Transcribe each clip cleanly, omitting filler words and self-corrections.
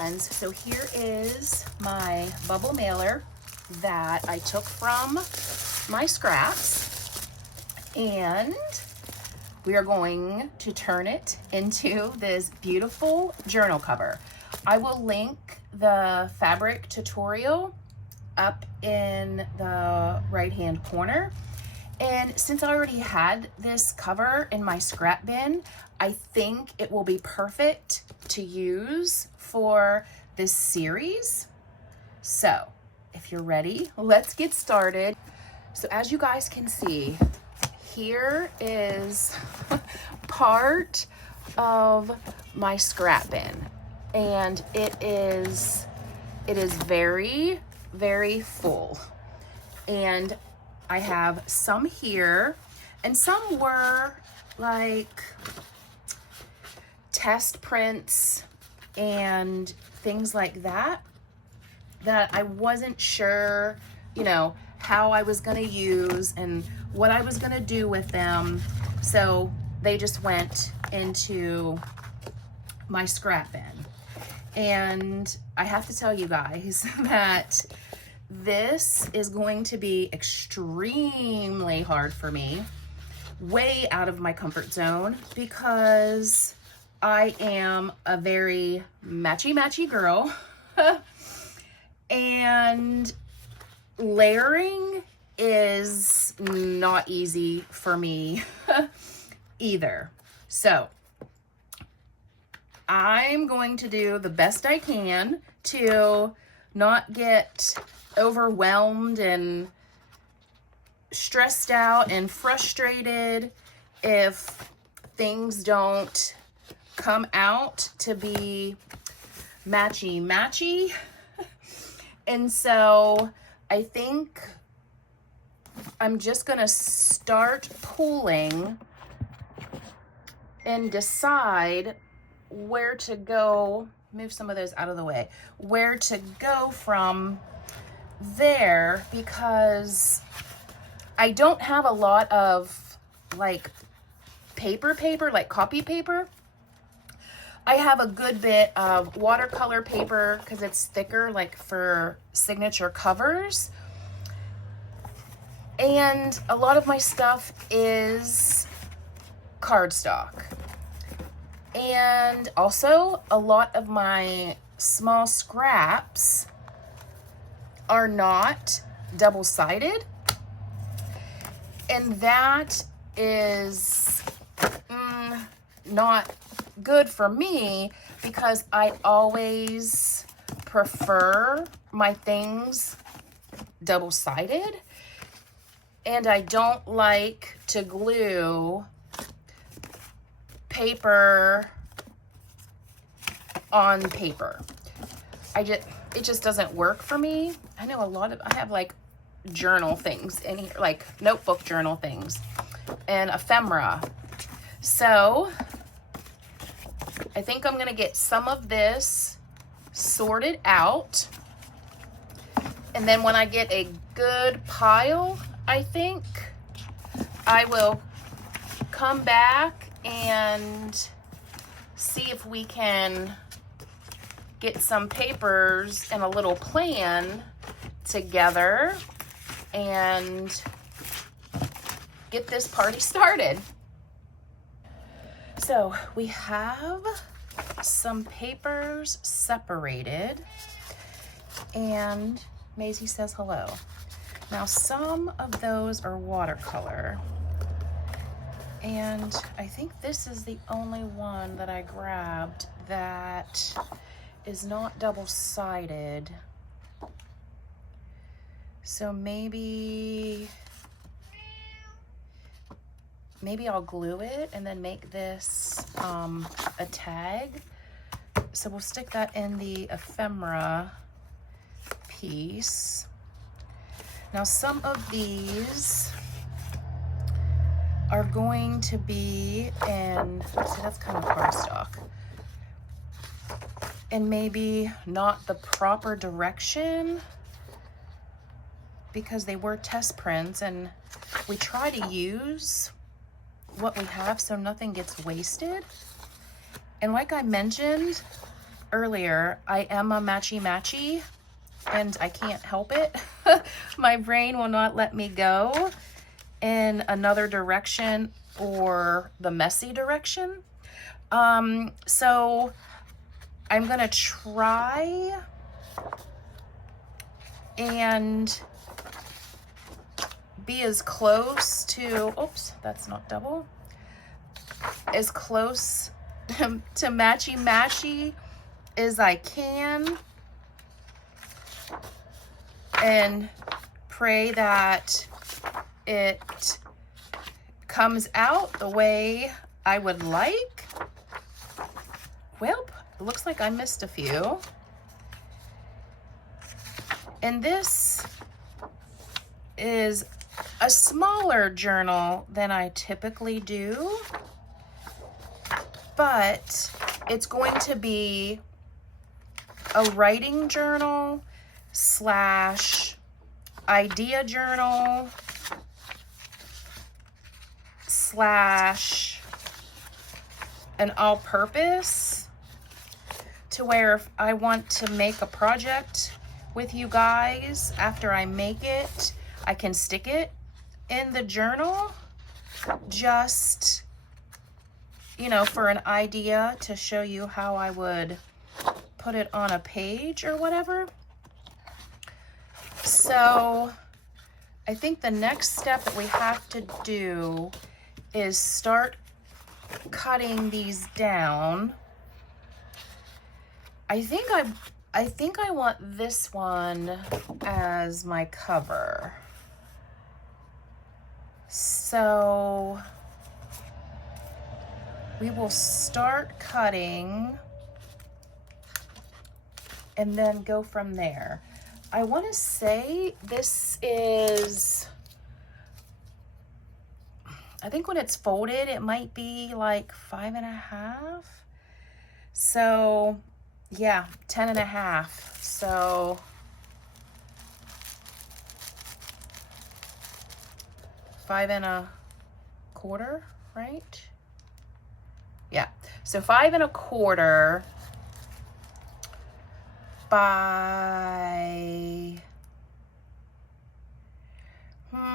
friends. So here is my bubble mailer that I took from my scraps, and we are going to turn it into this beautiful journal cover. I will link the fabric tutorial up in the right-hand corner. And since I already had this cover in my scrap bin, I think it will be perfect to use for this series. So if you're ready, let's get started. So as you guys can see, here is part of my scrap bin, and it is very, very full. And I have some here, and some were like test prints and things like that I wasn't sure, you know, how I was gonna use and what I was gonna do with them. So they just went into my scrap bin. And I have to tell you guys that this is going to be extremely hard for me, way out of my comfort zone, because I am a very matchy girl. And layering is not easy for me either. So I'm going to do the best I can to not get overwhelmed and stressed out and frustrated if things don't come out to be matchy. And so I think I'm just gonna start pulling and decide where to go. Move some of those out of the way. Where to go from there, because I don't have a lot of like paper, like copy paper. I have a good bit of watercolor paper because it's thicker, like for signature covers. And a lot of my stuff is cardstock. And also a lot of my small scraps are not double-sided. And that is not good for me, because I always prefer my things double-sided, and I don't like to glue paper on paper. It just doesn't work for me. I know I have like journal things in here, like notebook journal things and ephemera. So I think I'm gonna get some of this sorted out, and then when I get a good pile, I think I will come back and see if we can get some papers and a little plan together and get this party started. So we have some papers separated, and Maisie says hello. Now some of those are watercolor, and I think this is the only one that I grabbed that is not double-sided. So maybe I'll glue it and then make this a tag. So we'll stick that in the ephemera piece. Now some of these are going to be in, see, that's kind of cardstock, and maybe not the proper direction, because they were test prints, and we try to use what we have so nothing gets wasted. And like I mentioned, earlier, I am a matchy-matchy, and I can't help it. My brain will not let me go in another direction or the messy direction. So I'm gonna try and be as close to, oops, that's not double, as close to matchy-matchy as I can, and pray that it comes out the way I would like. Well, it looks like I missed a few. And this is a smaller journal than I typically do, but it's going to be a writing journal slash idea journal slash an all-purpose, to where if I want to make a project with you guys, after I make it, I can stick it in the journal, just, you know, for an idea to show you how I would put it on a page or whatever. So I think the next step that we have to do is start cutting these down. I think I want this one as my cover. So we will start cutting and then go from there. I want to say this is, I think when it's folded, it might be like 5.5. So yeah, 10.5. So five and a quarter, right? Yeah, so 5.25 by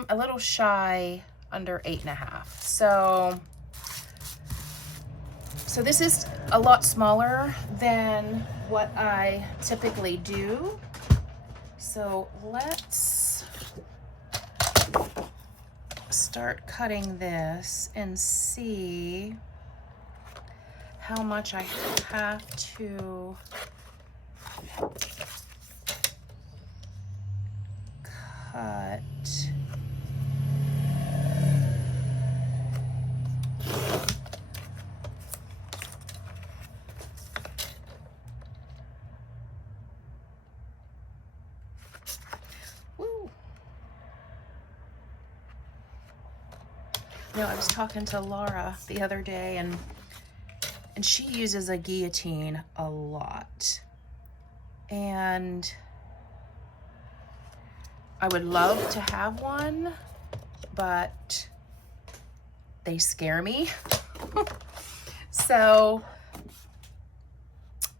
a little shy under 8.5. So this is a lot smaller than what I typically do. So let's start cutting this and see how much I have to cut. Woo. You know, I was talking to Laura the other day, and she uses a guillotine a lot. And I would love to have one, but they scare me. So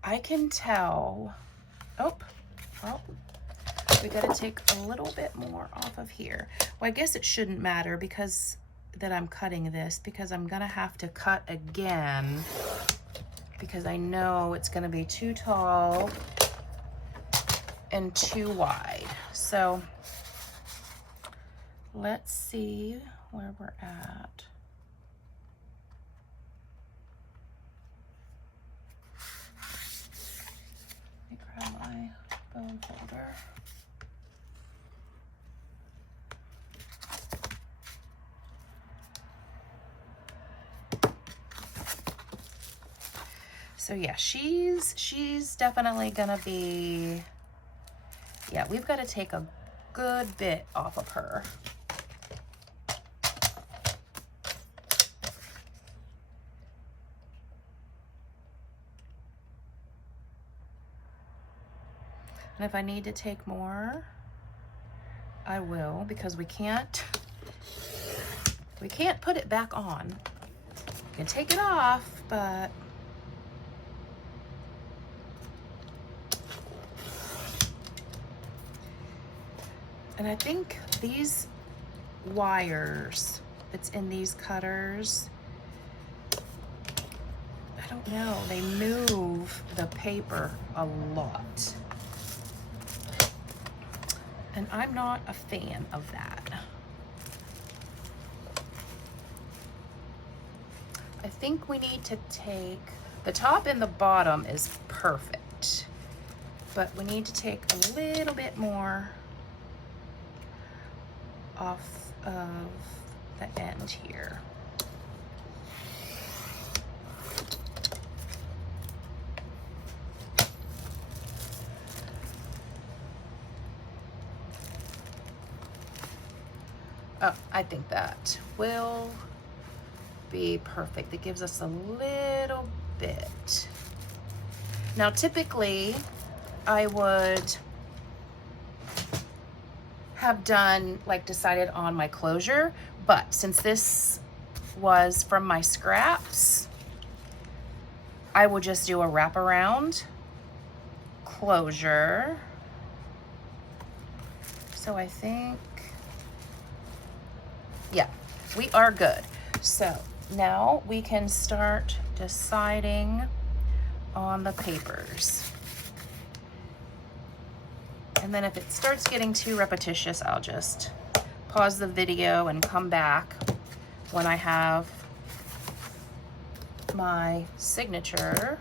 I can tell, oh, well, we gotta take a little bit more off of here. Well, I guess it shouldn't matter because that I'm cutting this, because I'm gonna have to cut again because I know it's gonna be too tall and too wide. So let's see where we're at. Let me grab my bone folder. So yeah, she's definitely gonna be, yeah, we've got to take a good bit off of her. And if I need to take more, I will, because we can't put it back on. You can take it off, but And I think these wires, it's in these cutters, I don't know, they move the paper a lot. And I'm not a fan of that. I think we need to take, the top and the bottom is perfect, but we need to take a little bit more off of the end here. Oh, I think that will be perfect. It gives us a little bit. Now, typically, I would have done, like, decided on my closure, but since this was from my scraps, I will just do a wraparound closure. So I think, yeah, we are good. So now we can start deciding on the papers. And then if it starts getting too repetitious, I'll just pause the video and come back when I have my signature,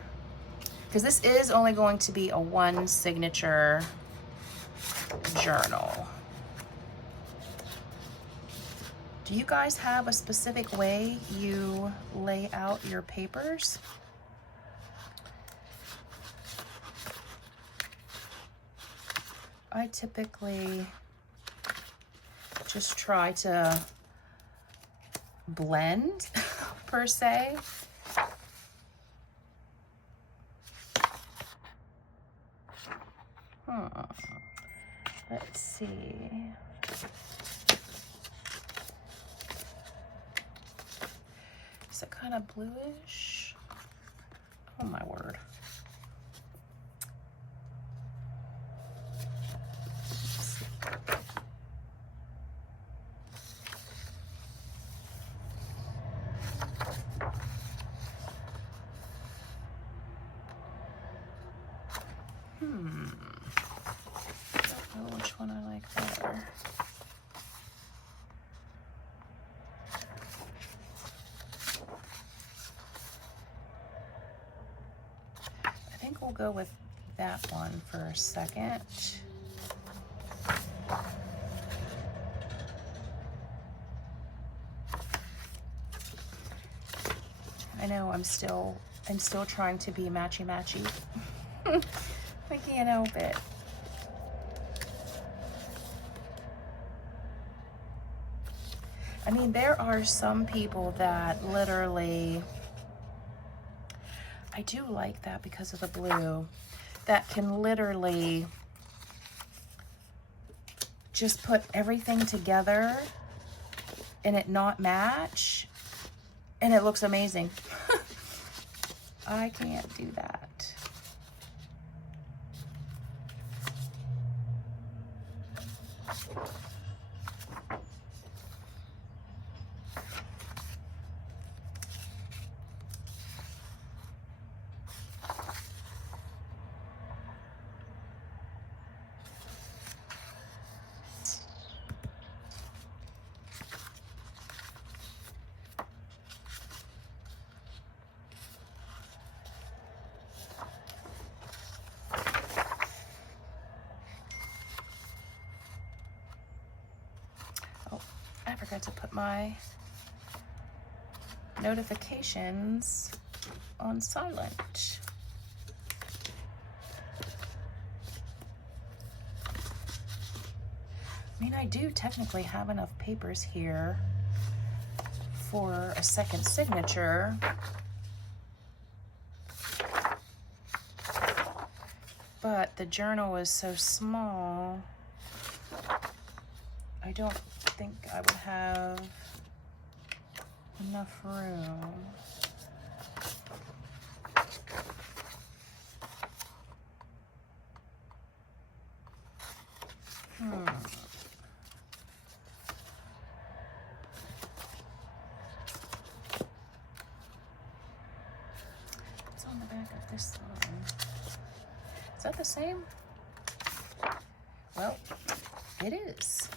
because this is only going to be a one signature journal. Do you guys have a specific way you lay out your papers? I typically just try to blend per se. Let's see. Is it kind of bluish? Oh my word. I don't know which one I like better. I think we'll go with that one for a second. I know I'm still trying to be matchy-matchy. I can't help it. I mean, there are some people that literally, I do like that because of the blue, that can literally just put everything together and it not match, and it looks amazing. I can't do that. I forgot to put my notifications on silent. I mean, I do technically have enough papers here for a second signature, but the journal is so small, I don't think I would have enough room. the same? Well, it is.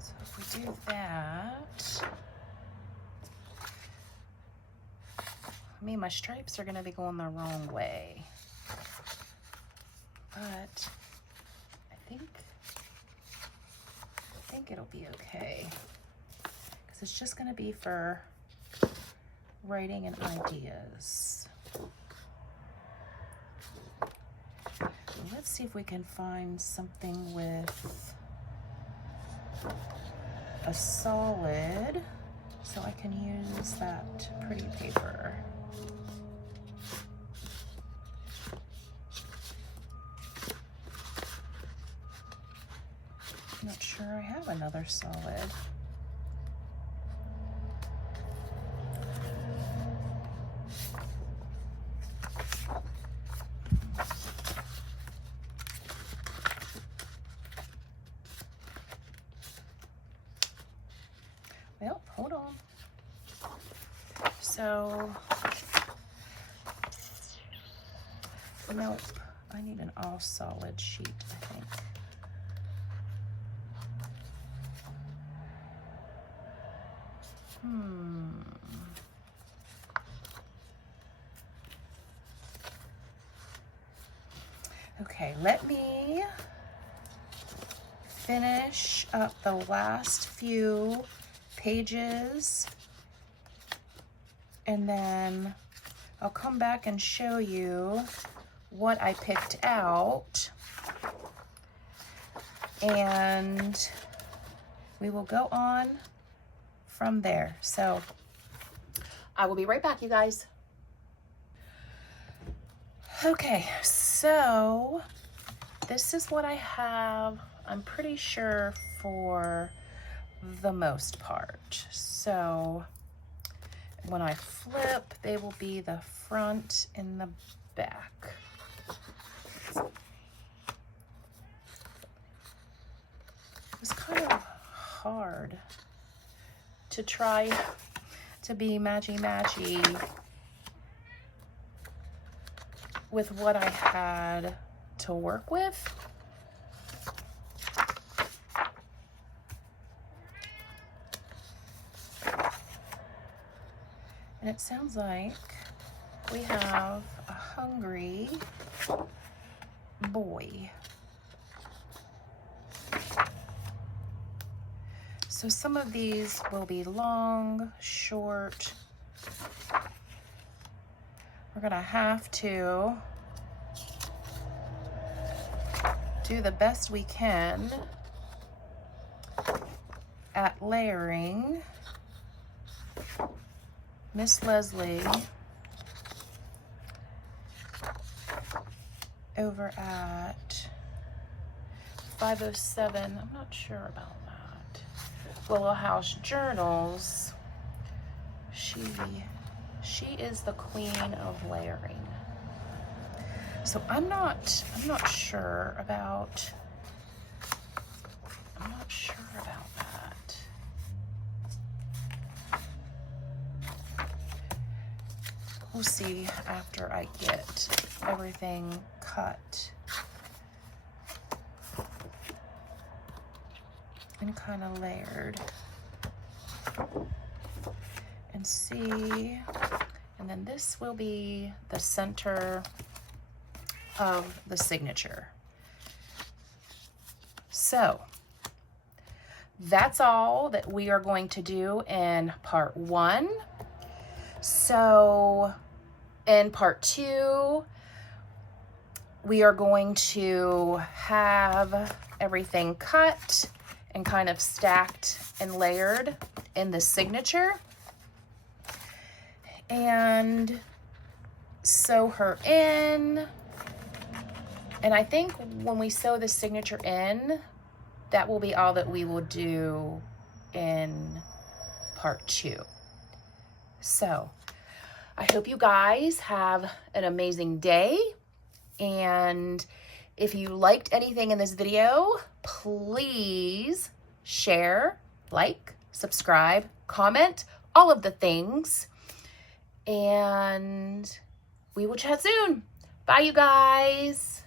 So if we do that, I mean, my stripes are gonna be going the wrong way, but I think it'll be okay, because it's just gonna be for writing and ideas. So let's see if we can find something with a solid so I can use that pretty paper. Not sure I have another solid. Well, hold on. So, nope, I need an all solid sheet, I think. Okay, let me finish up the last few pages, and then I'll come back and show you what I picked out, and we will go on from there. So I will be right back, you guys. Okay, so this is what I have, I'm pretty sure, for the most part. So when I flip, they will be the front and the back. It's kind of hard to try to be matchy-matchy with what I had to work with. And it sounds like we have a hungry boy. So some of these will be long, short. We're gonna have to do the best we can at layering. Miss Leslie over at 507, I'm not sure about that. Willow House Journals, she is the queen of layering. So I'm not sure about that. We'll see after I get everything cut and kind of layered, and see. And then this will be the center of the signature. So that's all that we are going to do in part 1. So in part 2, we are going to have everything cut and kind of stacked and layered in the signature, and sew her in. And I think when we sew the signature in, that will be all that we will do in part 2. So I hope you guys have an amazing day. And if you liked anything in this video, please share, like, subscribe, comment, all of the things. And we will chat soon. Bye, you guys.